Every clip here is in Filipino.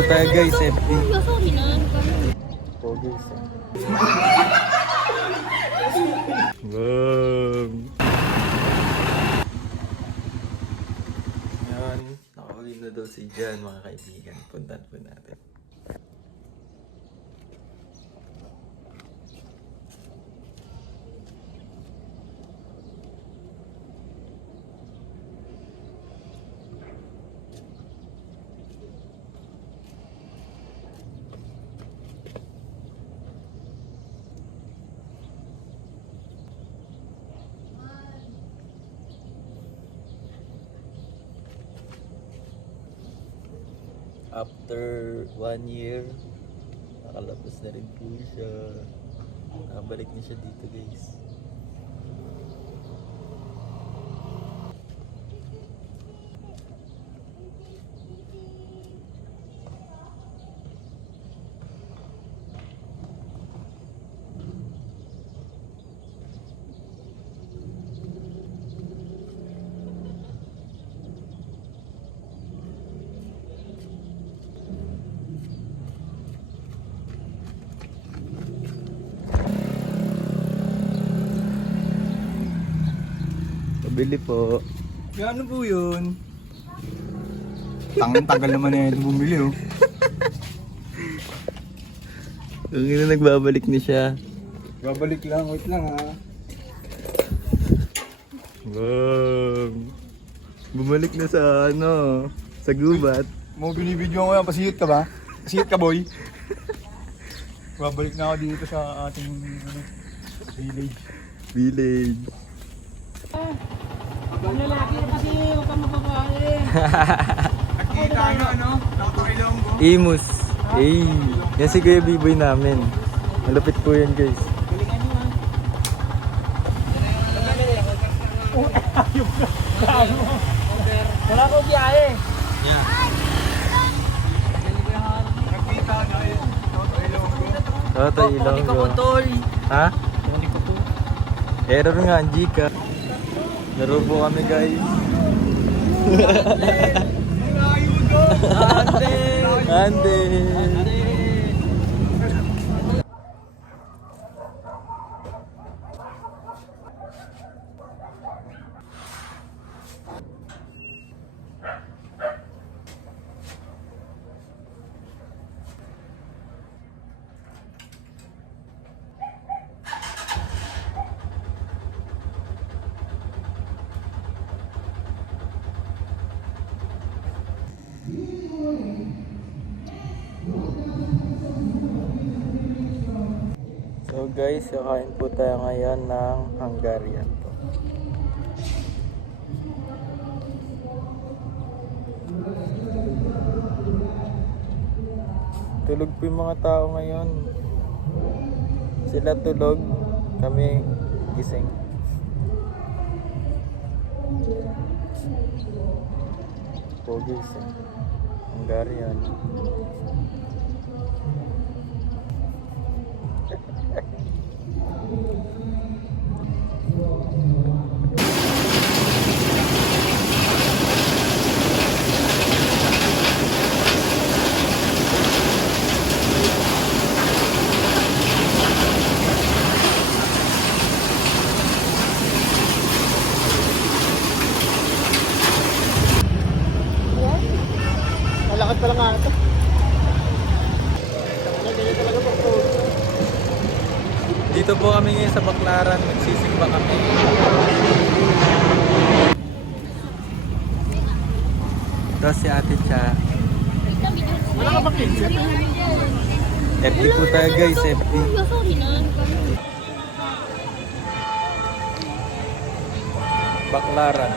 Tayo guys, FB. Oh guys. Wow. Yan, nakauwi na daw si Jan mga kaibigan. Puntan po natin. After 1 year, nakalabas na rin po siya. Nakabalik na siya dito guys. Pabili po. Ano po yun? Tagal naman na ito bumili oh. Kung ina nagbabalik na siya. Babalik lang, wait lang ha. Wow. Bumalik na sa sa gubat. Mo binibidyo ko yan, pasiyot ka ba? Pasiyot ka boy? Babalik na ako dito sa ating village. Village. Ang lalaki kasi huwag kang mababae. Nakita ano? Nakatuilong ko. Imus. Eh, yan si Kuya B-Boy namin. Malupit po yan guys. Galingan nyo ha. Wala ko biyahe. Yeah. Nakita na yun. Nakatuilong ko. Toto Ilonggo. Ha? Error nga ang Gca. Laro po kami guys. Ande. So guys, kakain po tayo ngayon ng Hungarian po. Tulog po yung mga tao ngayon. Sila tulog, kami gising. Po gising. Hungarian. Malakad pa lang nga ito. Dito po kami ngayon sa Baclaran, magsisimba kami. Ito si Ate Cha. Wala ka ba picture? FB po tayo guys, FB. Baclaran.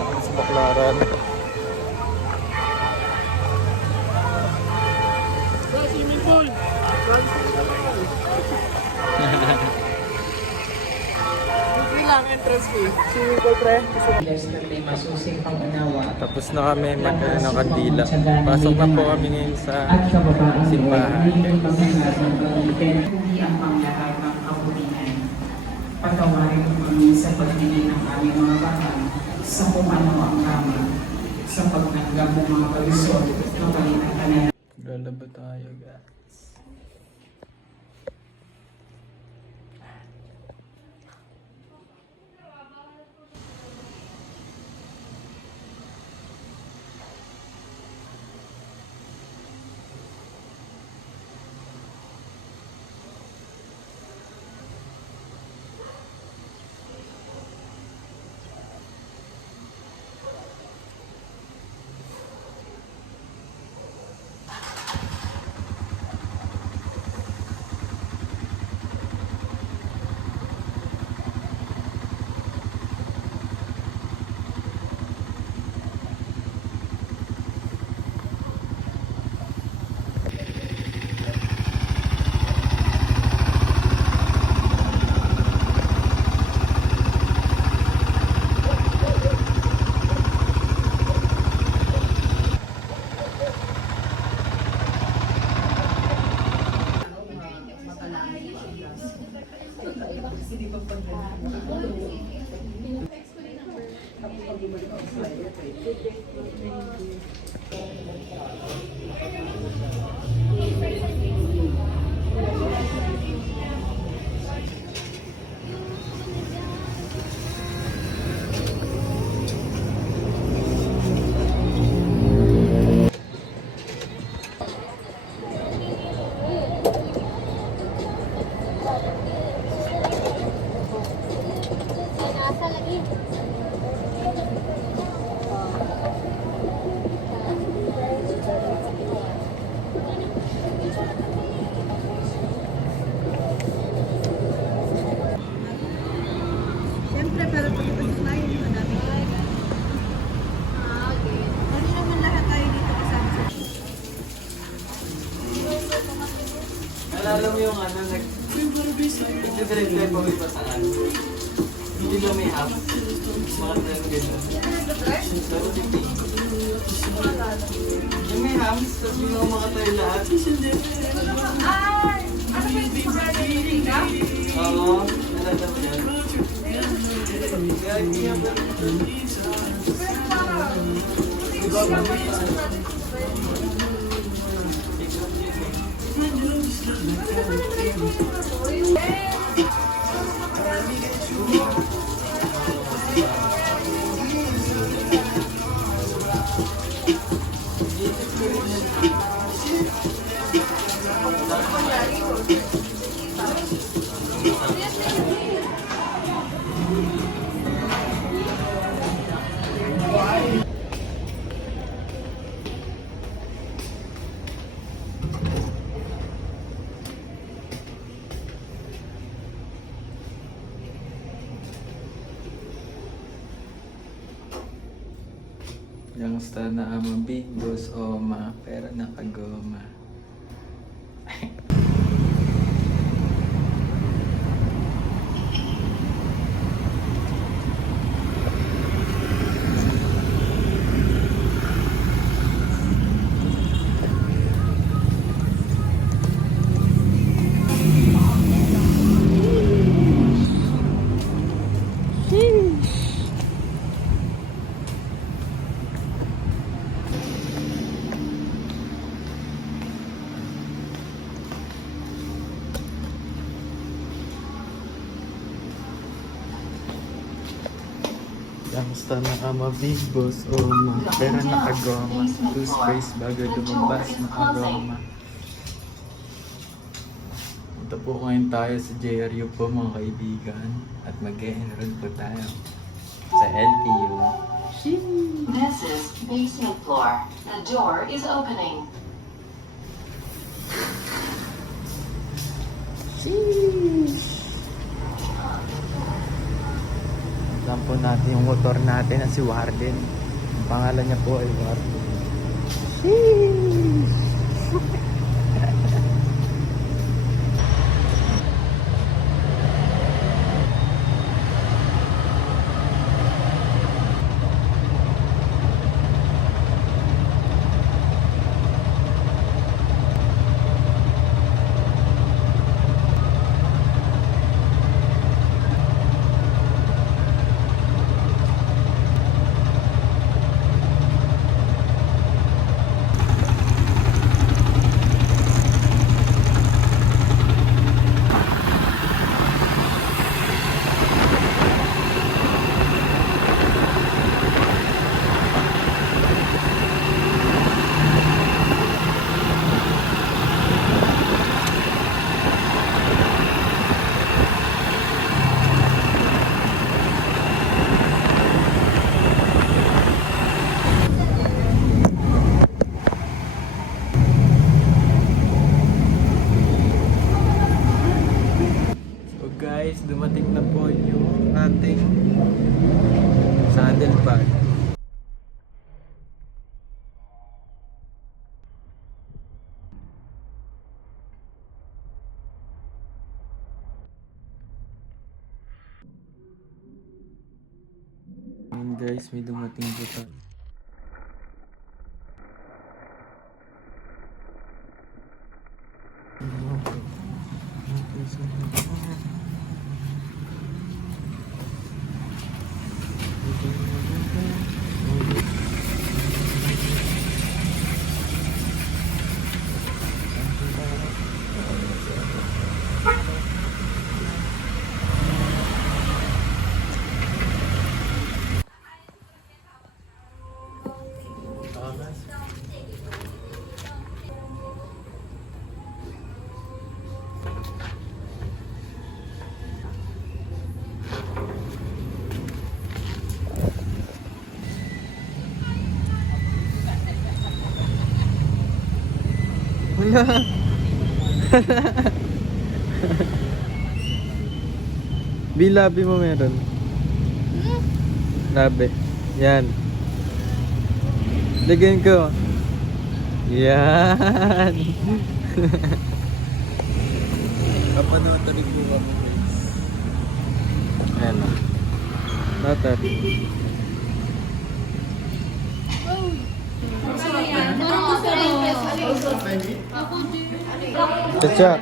Nakita sa Baclaran. Swimming pool. Lang entrance fee. Swimming pool pre. Tapos na kami magkano ng kandila. Pasok na po kami ngayon sa simbahan. Hindi ang panglahat ng kabutihan. Patawarin mo kami sa pagbili ng aming mga bakal sa kung ano ang tama sa pagtanggap ng mga palusot na palinatanan. Lalaba tayo, guys. Siyempre, pero pagkatapos tayo, madami tayo. Ano naman lahat tayo dito kasama sa Nalala mo yung ano, nag-direct tayo pa may pasangan. Hindi ba may app? Mga tayo gano'n. Pero tipi. Yung may hams, tapos binumaka tayo lahat. Ay! Ano ba yung pagkakaroon ka? Oo, nalala mo yan. Kaya hindi yan ba? Diba ba may Yang na ama big boss oma pero nakagoma. Kamusta na ama big boss oma pero nakagoma. Two sprays bago lumabas na aroma. Punta po ngayon tayo sa JRU po mga kaibigan at mag-e-enroll po tayo sa LPU. This is basement floor. The door is opening. Alam po natin yung motor natin na si Warden. Ang pangalan niya po ay Warden. Guys, may dumating po tayo. Wala. Labi mo meron. Labi. Yan. Lagyan ko. Yan. Kapanotary po kami guys. Ayan o. Notary. Chacha.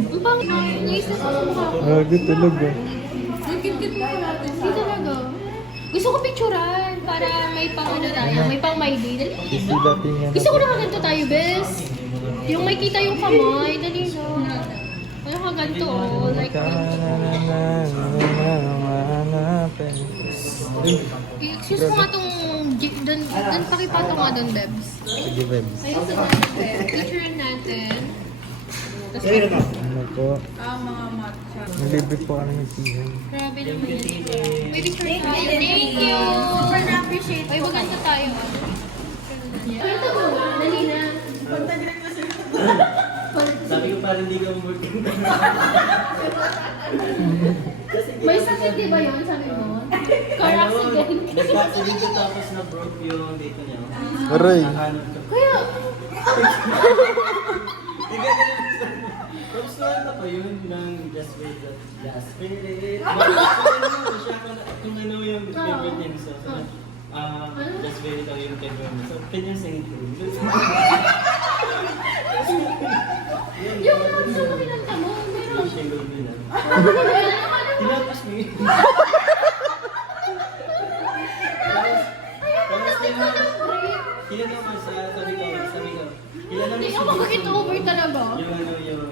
Ang pang naisip ko mukha ko. Agad talaga. Ang cute-cute mo natin. Hindi talaga. Gusto ko picturean para may pang ano tayo, may pang my day. Dali. Sisi dating yan. Gusto ko nakaganto tayo, bes. Yung may kita yung kamay. Dali na. Ano kaganto, oh. Like, excuse mo nga tong doon pakipatong nga doon, Bebs. Sige, Bebs. Ayun sa natin. Picturean natin. Ano po? Nalibre po kami ng sihan. Grabe naman yun. May picture tayo. Thank you! Super na-appreciate ko. Ay, maganda tayo. Kwento mo nga. Dali na. Sabi ko parang hindi ka mag-working. May sakit di ba yun? Sabi mo? Car accident. Nag-accident ko tapos na-broke yung dito niya. Aray. Nahanap ko. Kaya, Tapos na pa yun ng Just Wait That Just Wait. Siya kung ano yung favorite niya. So, Just Wait ito yung favorite niya. So, can you sing it? yung love song na kinanta mo, meron. Siya yung nila. Kaya, Tinapas mo yun. Tapos kilala mo sa sabi ko. Kilala mo hindi si ako mag-get over talaga. yung ano yung